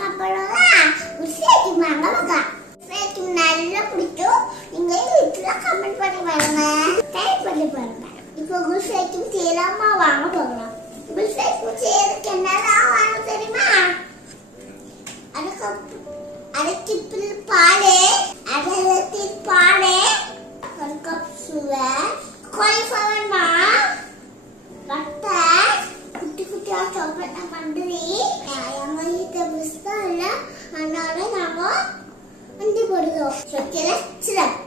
பார்க்க போறோம்னா குஷேக்கு மாங்க பார்க்கலாம். குஷேக்கு நல்லா பிடிக்கும். நீங்க இதுல கமெண்ட் பண்ணி பாருங்க, டைப் பண்ணி பாருங்க. இப்போ குஷேக்கு செய்யலாமா வாங்க பார்க்கலாம். குஷேக்கு செய்யறதுக்கு என்னலாம் வேணும் தெரியுமா? அரை கப் பால், அரை லிட்டர் பால், 1 கப் சுகர், காலிஃப்ளவர் மாவு, பட்டர், குட்டி குட்டியா சாப்பிட்ட மண்டரி. எங்க வீட்டு பிஸ்தா இல்ல, அதனால நாம அண்டி போடுறோம். சொக்கேல சிரப்.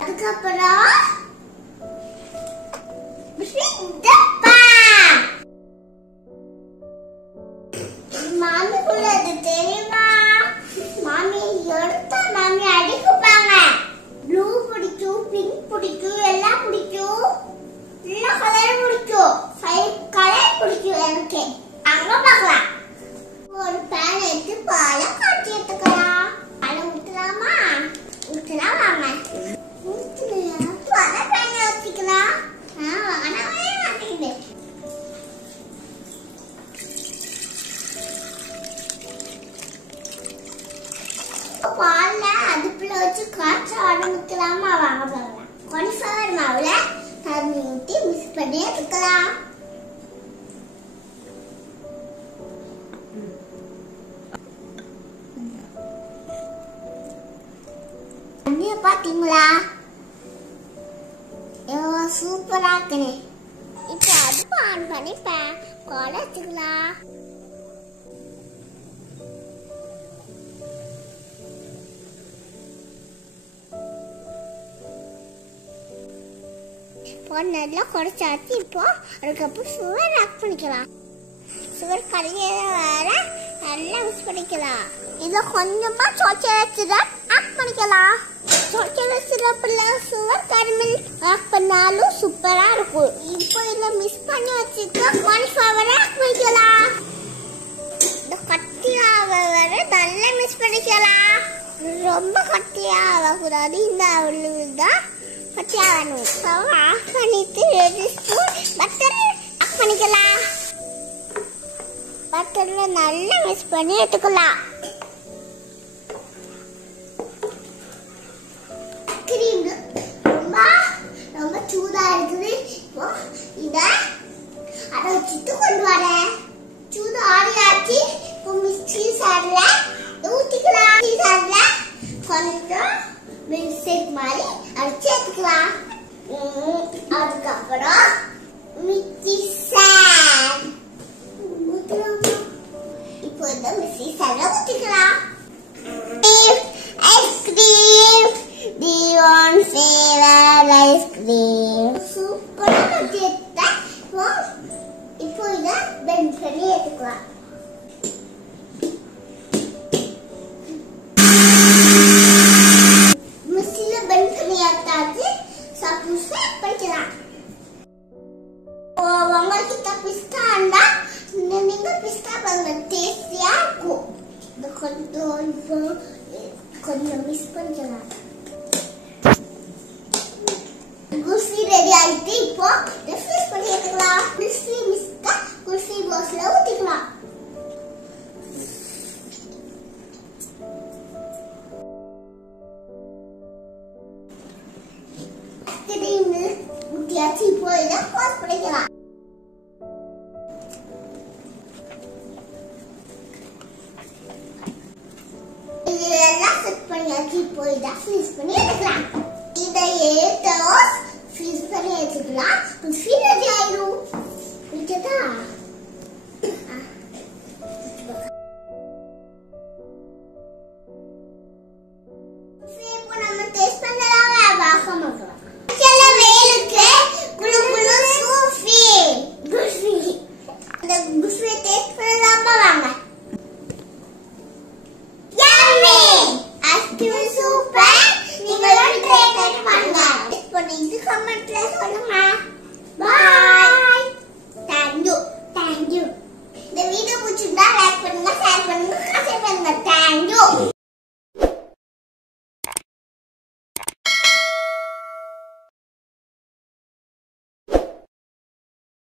அதுக்கப்புறம் டப்பா. மாமி கூட அது தெரியுமா? மாமி எடுத்தா மாமி அடிக்குப்பாங்க. ப்ளூ பிடிக்கும், பிங்க் பிடிக்கும், எல்லாம் பிடிக்கும், எல்லா கலரும் பிடிக்கும், 5 கலர் பிடிக்கும் எனக்கு. அங்க பார்க்கலாம். ஒரு பேன் எடுத்து பாலை காய்ச்சி எடுத்துக்கலாம். பாலை ஊற்றலாமா? ஊற்றலாம் வாங்க. ஊற்றுலையா? பாலை பேனை ஊற்றிக்கலாம். வாங்கவே மாட்டேங்குது. பால்ல அடுப்புல வச்சு காய்ச்ச ஆரம்பிக்கலாமா வாங்க பார்க்கலாம். காலிஃப்ளவர் மாவுல தண்ணி ஊற்றி மிக்ஸ் பண்ணி எடுத்துக்கலாம். தண்ணிய பாத்தீங்களா? எவ்வளவு சூப்பரா இருக்குன்னு. இப்போ அடுப்பு ஆன் பண்ணி பால் வச்சுக்கலாம். நல்லா குறைச்சாச்சு. இப்போ அதுக்கப்புறம் சுகர் ஆட் பண்ணிக்கலாம். சுகர் கரையில வேற நல்லா மிக்ஸ் பண்ணிக்கலாம். இதை கொஞ்சமா சாக்லேட் சிரப் ஆட் பண்ணிக்கலாம். சாக்லேட் சிரப்ல சுகர் கரைமல் ஆட் பண்ணாலும் சூப்பரா இருக்கும். இப்போ இதை மிக்ஸ் பண்ணி வச்சுக்க காலிஃப்ளவர் ஆட் பண்ணிக்கலாம். இந்த கட்டியாக வர நல்லா மிக்ஸ் பண்ணிக்கலாம். ரொம்ப கட்டியாக ஆகக்கூடாது. இந்த அவ்வளவுதான் பச்சையாகணும். ஆஃப் பண்ணிட்டு 2 ஸ்பூன் பட்டர் ஆட் பண்ணிக்கலாம். பட்டர்ல நல்லா மிக்ஸ் பண்ணி எடுத்துக்கலாம். கிரீம் ரொம்ப சூடா இருக்குது. இப்போ இத அரை வச்சுட்டு கொண்டு வரேன். சூடு ஆறியாச்சு. இப்போ மிக்ஸி சார்ல ஊற்றிக்கலாம். சார்ல கொஞ்சம் மில்க் ஷேக் மாதிரி அரைச்சி எடுத்துக்கலாம். அதுக்கப்புறம் மிக்ஸி சார் ஊற்றலாமா? இப்போ இந்த மிக்ஸி சார்ல ஊற்றிக்கலாம். ஐஸ்கிரீம், டியோன் ஃபேவர் ஐஸ்கிரீம் சூப்பரா வச்சிட்டேன். இப்போ இதை பெண்ட் பண்ணி எடுத்துக்கலாம். உங்ககிட்ட பிஸ்தா இருந்தா நீங்க பிஸ்தா பண்ணுங்க, டேஸ்டியா இருக்கும். கொஞ்சம் மிக்ஸ் பண்ணிக்கலாம். குல்ஃபி ரெடி ஆயிட்டு. இப்போ ஃப்ரீஸ் பண்ணி எடுத்துக்கலாம். குல்ஃபி மிஸ்கா குல்ஃபி பாக்ஸ்ல ஊத்திக்கலாம். ஊத்தியாச்சு. இப்போ இதை க்ளோஸ் பண்ணிக்கலாம். இதெல்லாம் செட் பண்ணியாச்சு. இப்போ இதை ஃப்ரீஸ் பண்ணி எடுக்கலாம். இதை டோஸ்ட்